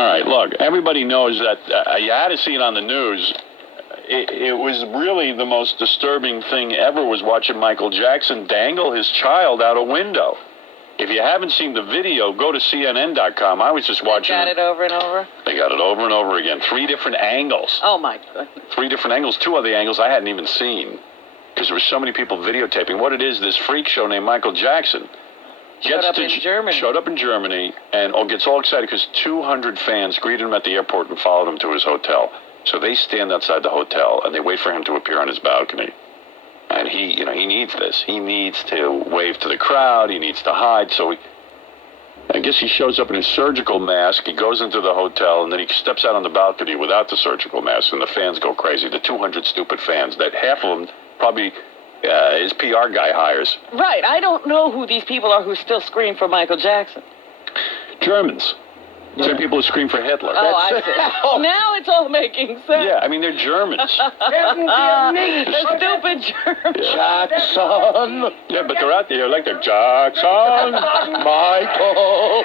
All right, look, everybody knows that you had to see it on the news. It was really the most disturbing thing ever was watching Michael Jackson dangle his child out a window. If you haven't seen the video, go to CNN.com. I was just watching They got it over and over? They got it over and over again. 3 different angles. Oh, my goodness. 3 different angles. 2 other angles I hadn't even seen because there were so many people videotaping. What it is, this freak show named Michael Jackson Showed up in Germany and gets all excited because 200 fans greeted him at the airport and followed him to his hotel. So they stand outside the hotel and they wait for him to appear on his balcony. And he needs this. He needs to wave to the crowd. He needs to hide. So I guess he shows up in his surgical mask. He goes into the hotel, and then he steps out on the balcony without the surgical mask, and the fans go crazy. The 200 stupid fans that half of them probably his PR guy hires. Right. I don't know who these people are who still scream for Michael Jackson. Germans. Same people who scream for Hitler. Oh, I see. Now it's all making sense. Yeah, I mean, they're Germans. The stupid Germans. Jackson. Yeah, but they're out there like they're Jackson. Michael.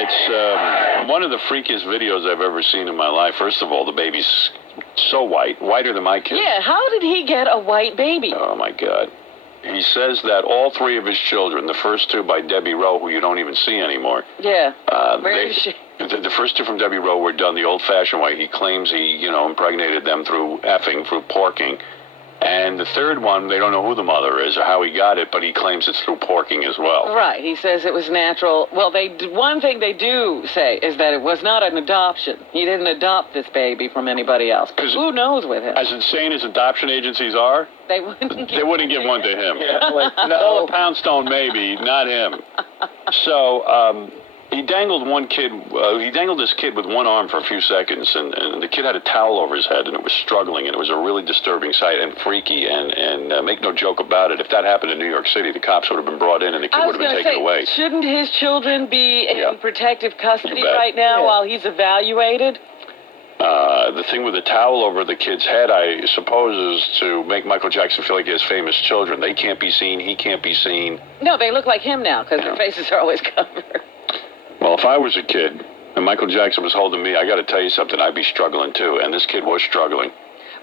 It's one of the freakiest videos I've ever seen in my life. First of all, the baby's so whiter than my kid. Yeah, how did he get a white baby? Oh, my God. He says that all 3 of his children, the first 2 by Debbie Rowe, who you don't even see anymore. Yeah. Where is she? The first 2 from Debbie Rowe were done the old-fashioned way. He claims he, impregnated them through porking. And the 3rd one, they don't know who the mother is or how he got it, but he claims it's through porking as well. Right. He says it was natural. Well, one thing they do say is that it was not an adoption. He didn't adopt this baby from anybody else. Who knows with him? As insane as adoption agencies are, they wouldn't give one to him. Yeah, like, no. Poundstone maybe, not him. So he dangled this kid with one arm for a few seconds, and the kid had a towel over his head, and it was struggling, and it was a really disturbing sight and freaky, and make no joke about it. If that happened in New York City, the cops would have been brought in, and the kid would have been taken away. Shouldn't his children be in protective custody right now while he's evaluated? The thing with the towel over the kid's head, I suppose, is to make Michael Jackson feel like he has famous children. They can't be seen. He can't be seen. No, they look like him now because their faces are always covered. Well, if I was a kid and Michael Jackson was holding me, I got to tell you something, I'd be struggling too. And this kid was struggling.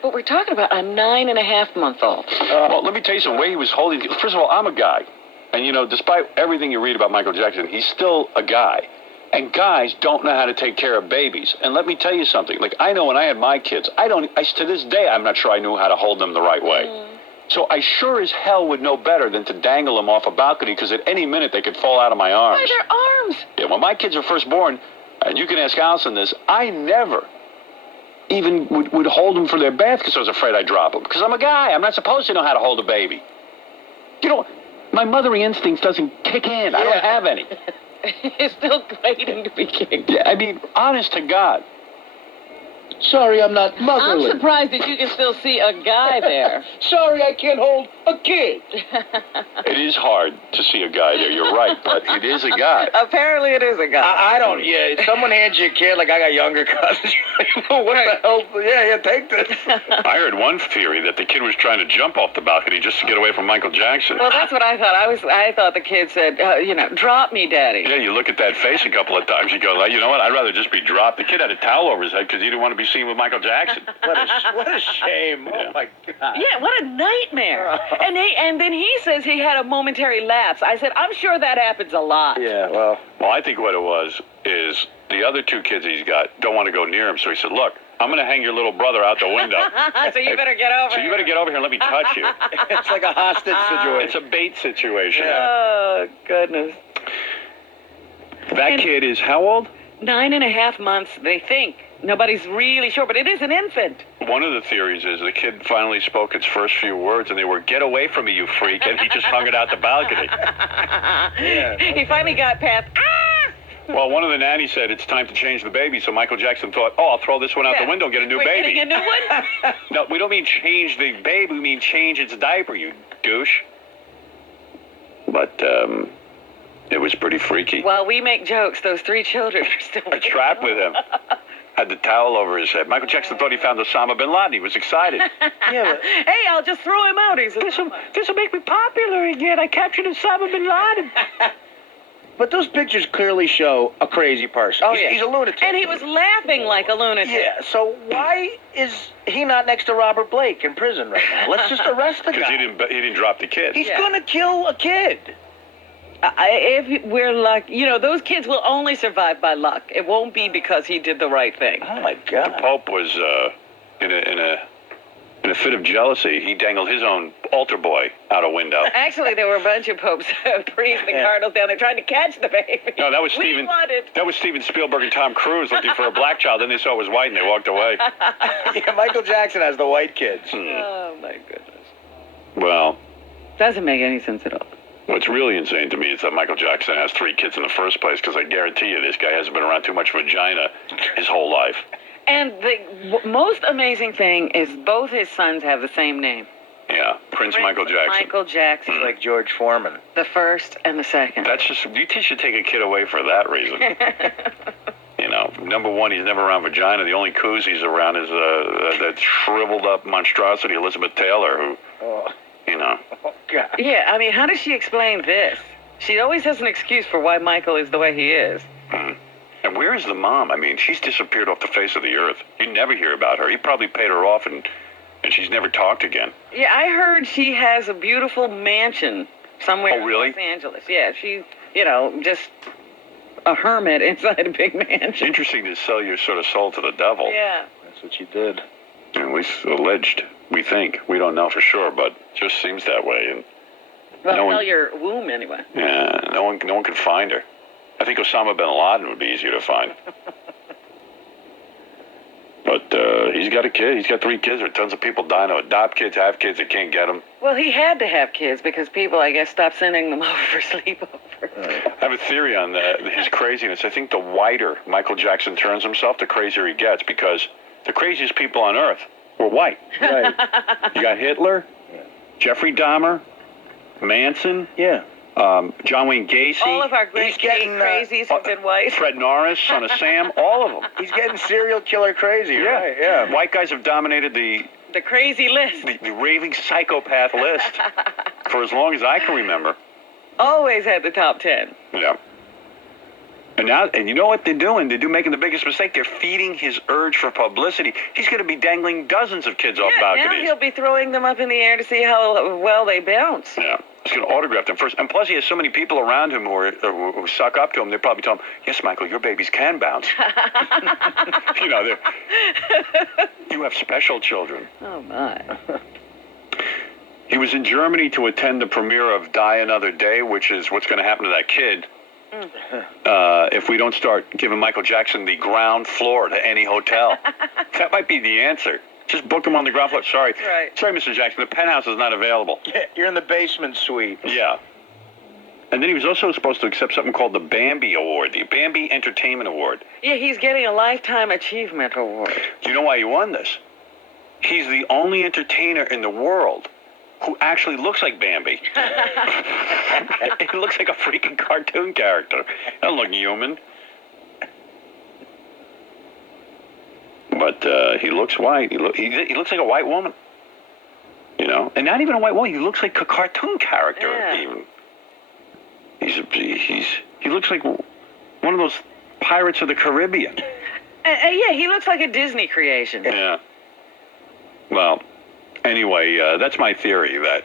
But we're talking about a 9.5-month-old. Well, let me tell you something. The way he was holding. First of all, I'm a guy. And, despite everything you read about Michael Jackson, he's still a guy. And guys don't know how to take care of babies. And let me tell you something. Like, I know when I had my kids, to this day, I'm not sure I knew how to hold them the right way. So I sure as hell would know better than to dangle them off a balcony because at any minute they could fall out of my arms. Why, their arms? Yeah, when my kids were first born, and you can ask Allison this, I never even would hold them for their bath because I was afraid I'd drop them. Because I'm a guy. I'm not supposed to know how to hold a baby. My mothering instincts doesn't kick in. I don't have any. It's still waiting to be kicked. Yeah, I mean, honest to God. Sorry, I'm not motherly. I'm surprised that you can still see a guy there. Sorry, I can't hold a kid. It is hard to see a guy there. You're right, but it is a guy. Apparently it is a guy. I don't, if someone hands you a kid, like I got younger cousins, what the hell? Yeah, take this. I heard one theory that the kid was trying to jump off the balcony just to get away from Michael Jackson. Well, that's what I thought. I thought the kid said, drop me, Daddy. Yeah, you look at that face a couple of times, you go, you know what, I'd rather just be dropped. The kid had a towel over his head because he didn't want to be seen with Michael Jackson. What a shame. Oh, my God. Yeah, what a nightmare. And then he says he had a momentary lapse. I said, I'm sure that happens a lot. Yeah, well. Well, I think what it was is the other 2 kids he's got don't want to go near him, so he said, look, I'm going to hang your little brother out the window. So you better get over here. So you better get over here and let me touch you. It's like a hostage situation. It's a bait situation. Yeah. Oh, goodness. That kid is how old? 9.5 months, they think. Nobody's really sure, but it is an infant. One of the theories is the kid finally spoke its first few words, and they were, get away from me, you freak, and he just hung it out the balcony. Yeah. He finally got past, Well, one of the nannies said it's time to change the baby, so Michael Jackson thought, I'll throw this one out the window and get a new baby. Getting a new one? No, we don't mean change the baby, we mean change its diaper, you douche. But, it was pretty freaky. While we make jokes, those 3 children are still trapped with him. Had the towel over his head. Michael Jackson thought he found Osama bin Laden. He was excited. Hey, I'll just throw him out. He said, This'll make me popular again. I captured Osama bin Laden. But those pictures clearly show a crazy person. Oh, He's a lunatic. And he was laughing like a lunatic. Yeah, so why is he not next to Robert Blake in prison right now? Let's just arrest the guy. Because he didn't drop the kid. He's gonna kill a kid. If we're lucky, those kids will only survive by luck. It won't be because he did the right thing. Oh my God. The Pope was in a fit of jealousy. He dangled his own altar boy out a window. Actually, there were a bunch of popes, priests, and cardinals down there trying to catch the baby. No, that was Steven. That was Steven Spielberg and Tom Cruise looking for a black child. Then they saw it was white and they walked away. Yeah, Michael Jackson has the white kids. Oh my goodness. Well, doesn't make any sense at all. what's really insane to me is that Michael Jackson has 3 kids in the first place, because I guarantee you this guy hasn't been around too much vagina his whole life. And the most amazing thing is both his sons have the same name. Yeah, Prince Michael Jackson. Michael Jackson. Like George Foreman. The first and the second. That's just, you should take a kid away for that reason. Number one, he's never around vagina. The only coos he's around is that shriveled up monstrosity, Elizabeth Taylor, who, Oh, God. Yeah, I mean, how does she explain this? She always has an excuse for why Michael is the way he is. And where is the mom? I mean, she's disappeared off the face of the earth. You never hear about her. He probably paid her off, and she's never talked again. Yeah, I heard she has a beautiful mansion somewhere Oh, really? in Los Angeles. Yeah, she's, just a hermit inside a big mansion. Interesting to sell your sort of soul to the devil. Yeah. That's what she did. At least alleged, we think. We don't know for sure, but it just seems that way. And Well, no one- hell, your womb anyway. yeah, no one could find her. I think Osama bin Laden would be easier to find. But he's got a kid. He's got 3 kids. There are tons of people dying to adopt kids, have kids that can't get them. Well, he had to have kids because people, I guess, stopped sending them over for sleepovers. I have a theory on his craziness. I think the whiter Michael Jackson turns himself, the crazier he gets, because the craziest people on earth were white. Right. You got Hitler, Jeffrey Dahmer, Manson, John Wayne Gacy. All of our great crazies have been white. Fred Norris, Son of Sam, all of them. He's getting serial killer crazy, right? Yeah. White guys have dominated the crazy list. the raving psychopath list for as long as I can remember. Always had the top 10. Yeah. And you know what they're doing? They're making the biggest mistake. They're feeding his urge for publicity. He's going to be dangling dozens of kids off balconies. Now he'll be throwing them up in the air to see how well they bounce. Yeah. He's going to autograph them first. And plus, he has so many people around him who suck up to him. They probably tell him, yes, Michael, your babies can bounce. You have special children. Oh, my. He was in Germany to attend the premiere of Die Another Day, which is what's going to happen to that kid if we don't start giving Michael Jackson the ground floor to any hotel. That might be the answer. Just book him on the ground floor. Sorry. Right. Sorry, Mr. Jackson. The penthouse is not available. Yeah, you're in the basement suite. Yeah. And then he was also supposed to accept something called the Bambi Award, the Bambi Entertainment Award. Yeah, he's getting a Lifetime Achievement Award. Do you know why he won this? He's the only entertainer in the world who actually looks like Bambi. He looks like a freaking cartoon character. He doesn't look human. But he looks white. He looks like a white woman. And not even a white woman. He looks like a cartoon character. Yeah. Even. He looks like one of those Pirates of the Caribbean. Yeah, he looks like a Disney creation. Yeah. Well, anyway, that's my theory, that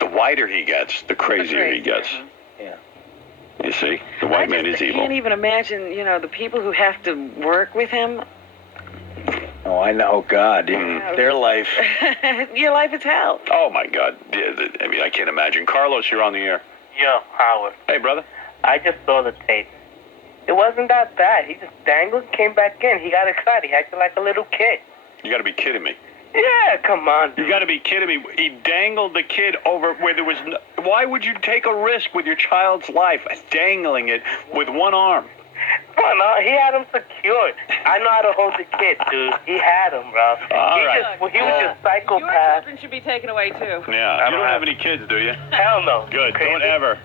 the whiter he gets, the crazier he gets. Yeah. You see? The white man is evil. I can't even imagine, the people who have to work with him. Oh, I know. God, their life. Your life is hell. Oh, my God. Yeah, I can't imagine. Carlos, you're on the air. Yo, Howard. Hey, brother. I just saw the tape. It wasn't that bad. He just dangled, came back in. He got excited. He acted like a little kid. You got to be kidding me. Yeah, come on, dude. You got to be kidding me. He dangled the kid over where there was no... Why would you take a risk with your child's life, dangling it with one arm? Come on, he had him secured. I know how to hold the kid, dude. He had him, bro. He was just psychopath. Your children should be taken away, too. Yeah. You don't have any kids, do you? Hell no. Good. Crazy. Don't ever.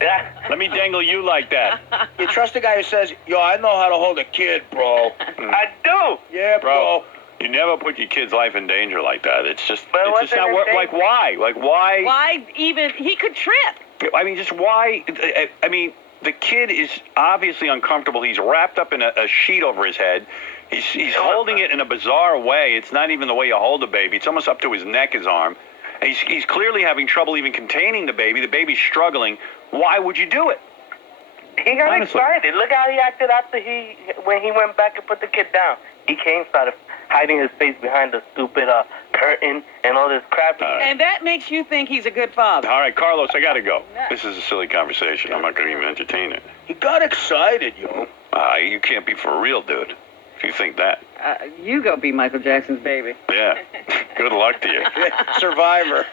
Yeah. Let me dangle you like that. You trust a guy who says, yo, I know how to hold a kid, bro. I do. Yeah, bro. You never put your kid's life in danger like that. It's just, But it's just not worth. Like, why? Like, why? Why even? He could trip. I mean, just why? I mean, The kid is obviously uncomfortable. He's wrapped up in a sheet over his head. He's holding it in a bizarre way. It's not even the way you hold a baby. It's almost up to his neck, his arm. He's clearly having trouble even containing the baby. The baby's struggling. Why would you do it? He got Honestly. excited. Look how he acted after when he went back and put the kid down. He came, started hiding his face behind the stupid curtain and all this crap. And that makes you think he's a good father. All right, Carlos, I got to go. This is a silly conversation. I'm not going to even entertain it. He got excited, yo. You can't be for real, dude, if you think that. You go be Michael Jackson's baby. Yeah. Good luck to you. Survivor.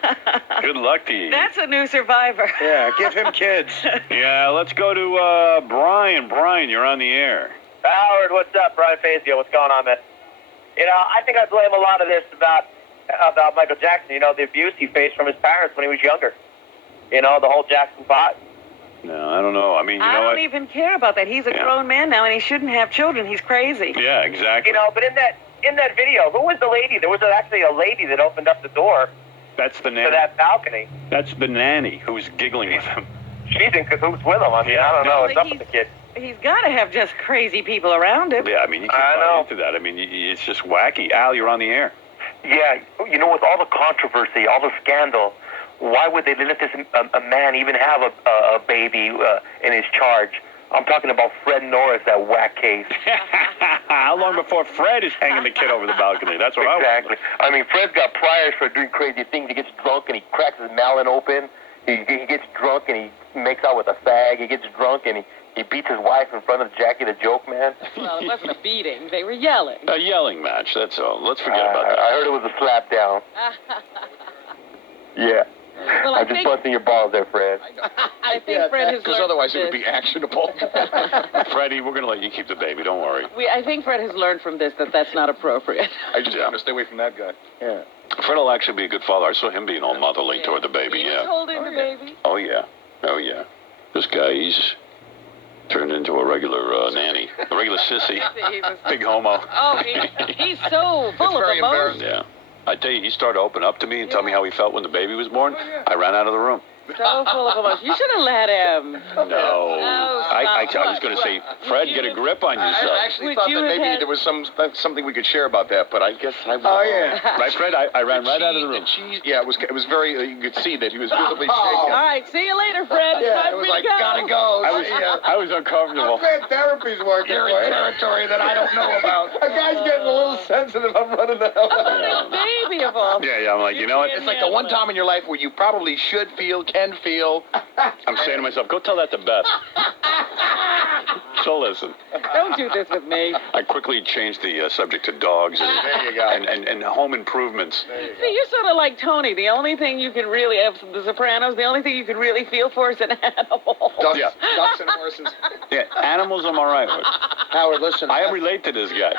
Good luck to you. That's a new Survivor. Yeah, give him kids. Yeah, let's go to Brian. Brian, you're on the air. Howard, what's up? Brian Fazio, what's going on, man? You know, I think I blame a lot of this about Michael Jackson, you know, the abuse he faced from his parents when he was younger. You know, the whole Jackson 5. No, I don't know. I mean, you know I what? don't even care about that. He's a grown man now, and he shouldn't have children. He's crazy. Yeah, exactly. You know, but in that video, who was the lady? There was actually a lady that opened up the door That's the to nanny. that balcony. That's the nanny who's giggling with him. She's in cahoots with him. I mean, I don't know what's up with the kid. He's got to have just crazy people around him. Yeah, I mean, you can't I buy know. into that. I mean, it's just wacky. Al, you're on the air. Yeah, you know, with all the controversy, all the scandal, why would they let this a man even have a baby in his charge? I'm talking about Fred Norris, that whack case. How long before Fred is hanging the kid over the balcony? That's what Exactly. I mean, Fred's got priors for doing crazy things. He gets drunk and he cracks his melon open. He gets drunk and he makes out with a fag. He gets drunk and he beats his wife in front of Jackie the Joke Man. Well, it wasn't a beating. They were yelling. A yelling match, that's all. Let's forget about that. I heard it was a slap down. Yeah. Well, I I'm just think- busting your balls there, Fred. I think Fred has Because learned otherwise from it would this. be actionable. Freddie, we're going to let you keep the baby. Don't worry. I think Fred has learned from this that that's not appropriate. I just want to stay away from that guy. Yeah. Fred will actually be a good father. I saw him being all motherly toward the baby, He was yeah. holding the baby. Oh, yeah. Oh, yeah. This guy, he's turned into a regular nanny. A regular sissy. He was- Big homo. Oh, he's so full of very emotion. Yeah. I tell you, he started to open up to me and tell me how he felt when the baby was born. I ran out of the room. So full of emotion. You should have let him. No. I stop. was going to say, Fred, get a grip on yourself. I actually Would thought you that have maybe had- there was something we could share about that, but I guess I was. Oh, yeah. Right, Fred? I ran right out of the room. Yeah, it was very. You could see that he was visibly All shaken. right, see you later, Fred. Yeah, Time it was for like, you to gotta go. I was uncomfortable. therapy's working. You're in territory that I don't know about. A guy's getting a little sensitive. I'm running the hell out. About his baby of all. Yeah, I'm like, you know what? It's like the one time in your life where you probably should feel, can feel. I'm saying to myself, go tell that to Beth. So listen. Don't do this with me. I quickly changed the subject to dogs There you go. and home improvements. See, you're sort of like Tony. The only thing you can really, The Sopranos, the only thing you can really feel for is an animal. Ducks, Yeah. ducks and horses. Yeah, animals I'm all right with. Howard, listen. I relate to this guy.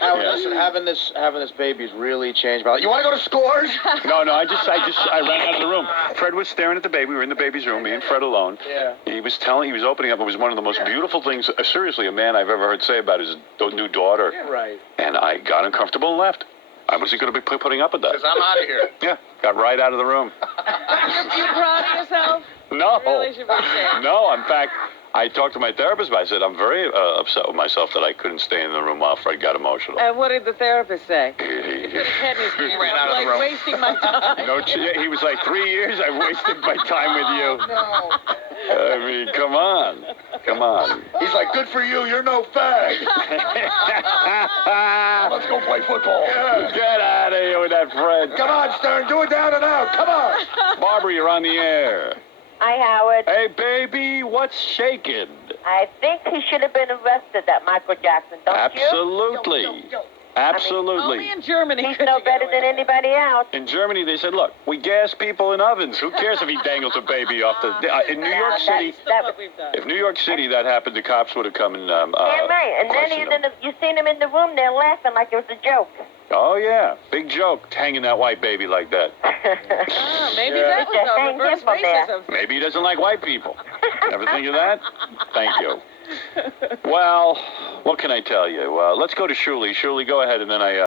Howard, Yeah. listen. Having this baby's really changed my life. You want to go to Scores? No, I ran out of the room. Fred was staring at the baby. We were in the baby's room, me and Fred alone. Yeah. He was opening up. It was one of the most beautiful things, seriously, a man I've ever heard say about his new daughter. Yeah, right. And I got uncomfortable and left. I wasn't going to be putting up with that. Because I'm out of here. Yeah, got right out of the room. You proud of yourself? No. Really should be ashamed. No, in fact, I talked to my therapist, but I said I'm very upset with myself that I couldn't stay in the room while Fred got emotional. And what did the therapist say? He put his head in his hands. ran out of the I'm room. wasting my time. No, he was like, 3 years I've wasted my time with you. No. I mean, come on. He's like, good for you. You're no fag. Let's go play football. Get out of here with that Fred. Come on, Stern. Do it down and out. Come on. Barbara, you're on the air. Hi, Howard. Hey, baby, what's shaking? I think he should have been arrested, that Michael Jackson, don't Absolutely. Absolutely. Only in Germany. you? He's could no you get better away than with it. anybody else. In Germany, they said, look, we gas people in ovens. Who cares if he dangles a baby off the... in New York City, That's what we've done. if New York City that happened, the cops would have come and Damn right. And then questioned him. you seen him in the room there laughing like it was a joke. Oh, yeah. Big joke, hanging that white baby like that. Ah, maybe Yeah. that was Just our hang reverse him from there. racism. Maybe he doesn't like white people. Ever think of that? Thank you. Well, what can I tell you? Let's go to Shuli. Shuli, go ahead, and then I...